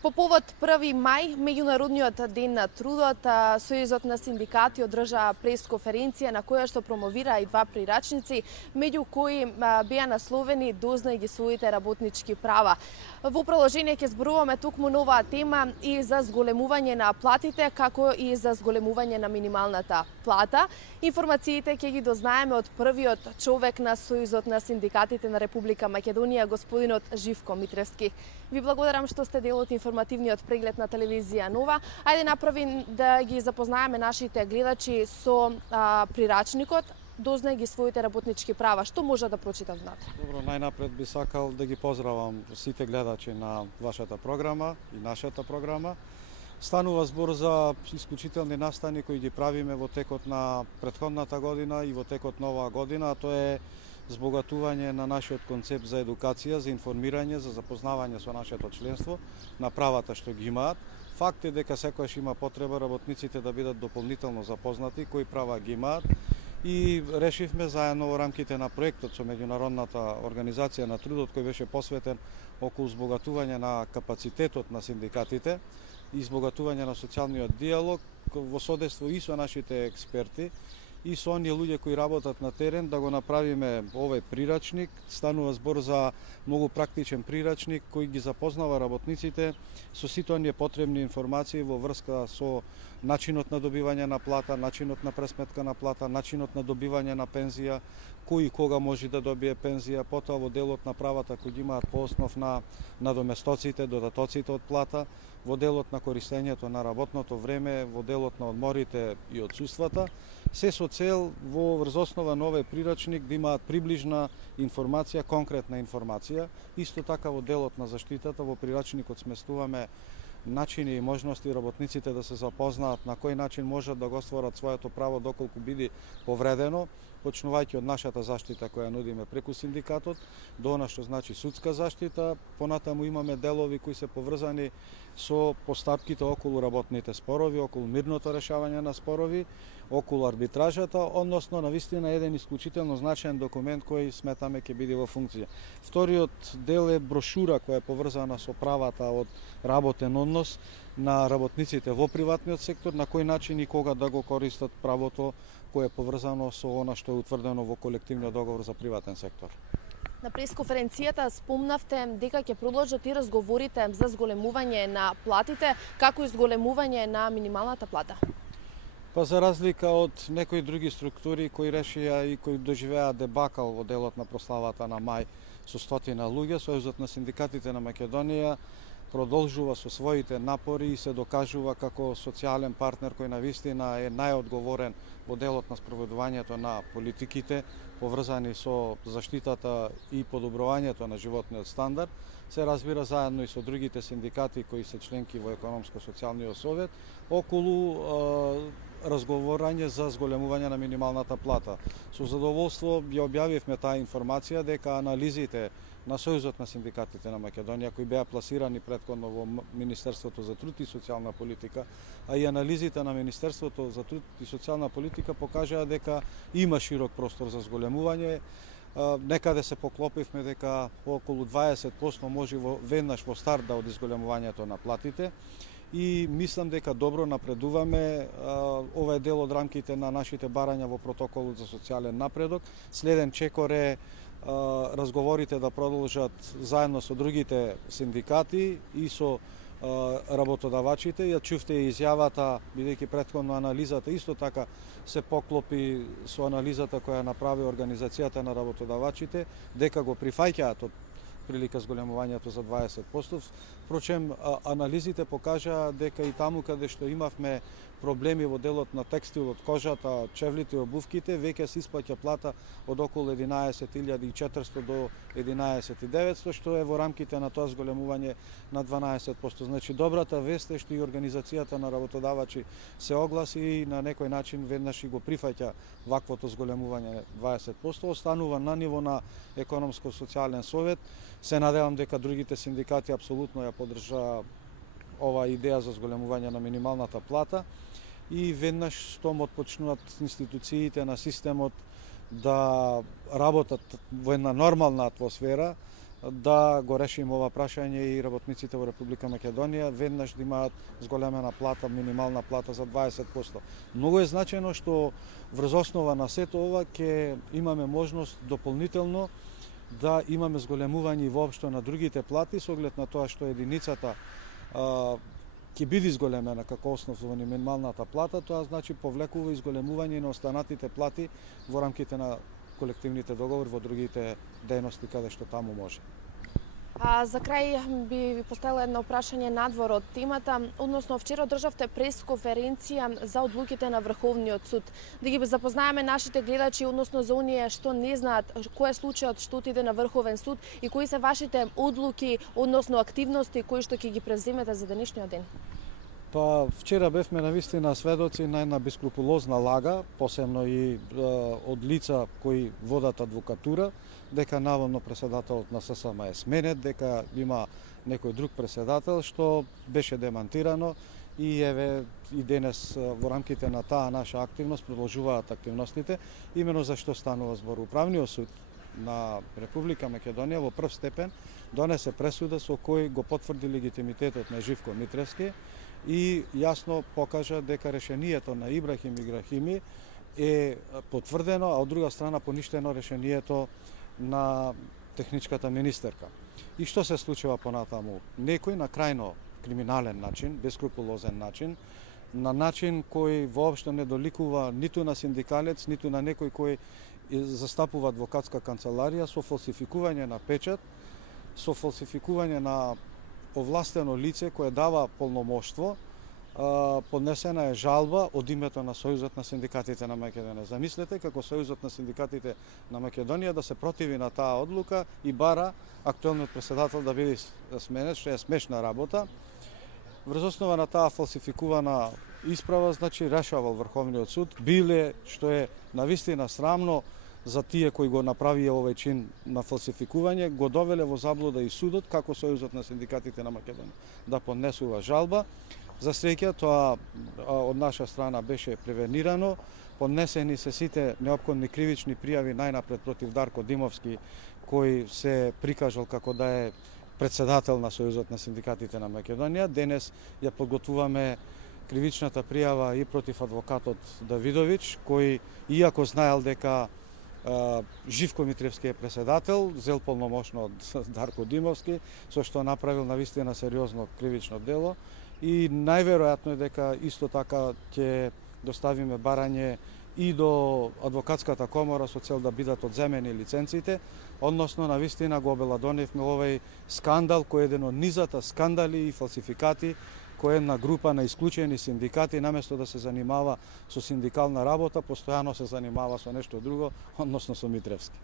По повод 1 мај, меѓународниот ден на трудот, Сојузот на синдикати одржа пресконференција на која што промовира и два прирачници, меѓу кои беа насловени "Дознај ги своите работнички права". Во продолжение ќе зборуваме токму на оваа тема и за зголемување на платите, како и за зголемување на минималната плата. Информациите ќе ги дознаеме од првиот човек на Сојузот на синдикатите на Република Македонија, господинот Живко Митревски. Ви благодарам што сте дел од информативниот преглед на телевизија Нова. Ајде направи да ги запознаеме нашите гледачи со прирачникот "Дознај ги своите работнички права". Што може да прочитат внатре? Добро, најнапред би сакал да ги поздравам сите гледачи на вашата програма и нашата програма. Станува збор за исклучителни настани кои ги правиме во текот на претходната година и во текот на оваа година, а тоа е збогатување на нашиот концепт за едукација, за информирање, за запознавање со нашето членство, на правата што ги имаат. Факт е дека секогаш има потреба работниците да бидат дополнително запознати кои права ги имаат и решивме заедно во рамките на проектот со Меѓународната организација на трудот кој беше посветен околу збогатување на капацитетот на синдикатите и збогатување на социјалниот диалог во содейство и со нашите експерти и со оние луѓе кои работат на терен да го направиме овој прирачник. Станува збор за многу практичен прирачник кој ги запознава работниците со сите оние потребни информации во врска со начинот на добивање на плата, начинот на пресметка на плата, начинот на добивање на пензија, кој и кога може да добие пензија, потоа во делот на правата кои ги имаат по основ на надоместоците, додатоците од плата, во делот на користењето на работното време, во делот на одморите и отсуствата, се со цел во врз основа на овој прирачник да имаат приближна информација, конкретна информација. Исто така во делот на заштитата во прирачникот сместуваме начини и можности работниците да се запознаат на кој начин можат да го остварат своето право доколку биде повредено, почнувајќи од нашата заштита која нудиме преку синдикатот, до она што значи судска заштита. Понатаму имаме делови кои се поврзани со постапките околу работните спорови, околу мирното решавање на спорови, околу арбитражата, односно навистина еден исклучително значаен документ кој сметаме ќе биде во функција. Вториот дел е брошура која е поврзана со правата од работен однос на работниците во приватниот сектор, на кој начин и кога да го користат правото кое е поврзано со она што е утврдено во колективниот договор за приватен сектор. На пресконференцијата спомнавте дека ќе продолжат и разговорите за зголемување на платите, како и зголемување на минималната плата. Па за разлика од некои други структури кои решија и кои доживеа дебакал во делот на прославата на мај со стотина луѓе, Сојузот на синдикатите на Македонија продолжува со своите напори и се докажува како социјален партнер кој навистина е најодговорен во делот на спроведувањето на политиките поврзани со заштитата и подобрувањето на животниот стандард. Се разбира заедно и со другите синдикати кои се членки во Економско-социјалниот совет околу разговорање за зголемување на минималната плата. Со задоволство ја објавивме таа информација дека анализите на Сојузот на синдикатите на Македонија, кои беа пласирани претходно во Министерството за труд и социјална политика, а и анализите на Министерството за труд и социјална политика покажаа дека има широк простор за зголемување. Некаде се поклопивме дека околу 20% може веднаш во старт да од изголемувањето на платите и мислам дека добро напредуваме. Ова е дел од рамките на нашите барања во протоколот за социјален напредок. Следен чекор е разговорите да продолжат заедно со другите синдикати и со работодавачите. Ја чувте и изјавата, бидејќи претходно анализата исто така се поклопи со анализата која направи Организацијата на работодавачите, дека го прифаќаат од прилика зголемувањето за 20%. Впрочем, анализите покажаа дека и таму каде што имавме проблеми во делот на текстилот, кожата, чевлите и обувките, веќе се исплаќа плата од околу 11.400 до 11.900, што е во рамките на тоа зголемување на 12%. Значи, добрата вест е што и Организацијата на работодавачи се огласи и на некој начин веднаш и го прифаќа ваквото зголемување 20%, останува на ниво на Економско-социјален совет. Се надевам дека другите синдикати апсолутно ја поддржаа ова идеја за зголемување на минималната плата и веднаш штом отпочнуваат институциите на системот да работат во една нормална атмосфера, да го решиме ова прашање и работниците во Република Македонија веднаш да имаат зголемена плата, минимална плата за 20%. Многу е значено што врз основа на сето ова ќе имаме можност дополнително да имаме зголемување и воопшто на другите плати со оглед на тоа што единицата ќе биде зголемена како основ во минималната плата, тоа значи повлекува изголемување на останатите плати во рамките на колективните договори во другите дејности каде што таму може. За крај би ви поставила едно прашање надвор од темата, односно вчера одржавте пресконференција за одлуките на Врховниот суд. Да ги запознаеме нашите гледачи, односно за оние што не знаат кој е случајот што отиде на Врховен суд и кои се вашите одлуки, односно активности кои што ќе ги преземете за денешниот ден. Па вчера бевме навистина сведоци на една бескрупулозна лага, посебно и од лица кои водат адвокатура, дека наводно преседателот на ССМ е сменет, дека има некој друг преседател, што беше демантирано и еве и денес во рамките на таа наша активност продолжуваат активностите, имено за што станува збор. Управниот суд на Република Македонија во прв степен донесе пресуда со кој го потврди легитимитетот на Живко Митревски и јасно покажа дека решението на Ибрахим Играхими е потврдено, а од друга страна поништено решението на техничката министерка. И што се случува понатаму? Некој на крајно криминален начин, бескрупулозен начин, на начин кој воопшто не доликува ниту на синдикалец, ниту на некој кој застапува адвокатска канцеларија, со фалсификување на печат, со фалсификување на овластено лице кое дава полномоштво, поднесена е жалба од името на Сојузот на синдикатите на Македонија. Замислете како Сојузот на синдикатите на Македонија да се противи на таа одлука и бара актуелниот преседател да биде сменет, што е смешна работа. Врз основа на таа фалсификувана исправа, значи решавал Врховниот суд, биле што е навистина срамно за тие кои го направија овој чин на фалсификување, го довеле во заблуда и судот како Сојузот на синдикатите на Македонија да поднесува жалба. За среќа тоа од наша страна беше превенирано, поднесени се сите неопходни кривични пријави најнапред против Дарко Димовски, кој се прикажал како да е председател на Сојузот на синдикатите на Македонија. Денес ја подготвуваме кривичната пријава и против адвокатот Давидовиќ, кој иако знаел дека Живко Митревски е преседател, зел полномошно од Дарко Димовски, со што направил навистина сериозно кривично дело и најверојатно е дека исто така ќе доставиме барање и до адвокатската комора со цел да бидат одземени лиценците, односно навистина го обеладонивме овој скандал кој е еден од низата скандали и фалсификати кој е една група на исклучени синдикати, наместо да се занимава со синдикална работа, постојано се занимава со нешто друго, односно со Митревски.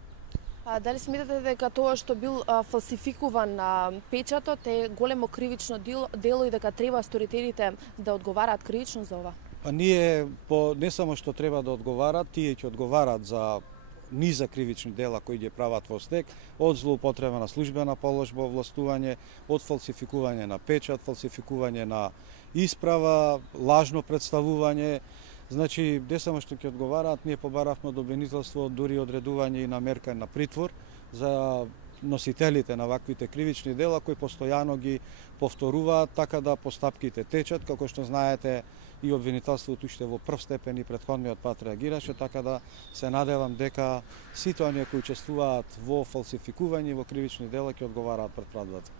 Дали сметате дека тоа што бил фалсификуван печатот е големо кривично дело и дека треба сторителите да одговараат кривично за ова? Ние не само што треба да одговарат, тие ќе одговарат за низа кривични дела кои ги прават во стек, од злоупотреба на службена положба, овластување, од фалсификување на печат, фалсификување на исправа, лажно представување. Значи, не само што ќе одговараат, ние побаравме од обвинителство дури одредување и на мерка на притвор за носителите на ваквите кривични дела кои постојано ги повторуваат, така да постапките течат, како што знаете и обвинителството уште во прв степен и претходниот пат реагираше, така да се надевам дека сите оние кои учествуваат во фалсификување и во кривични дела ќе одговараат пред правдата.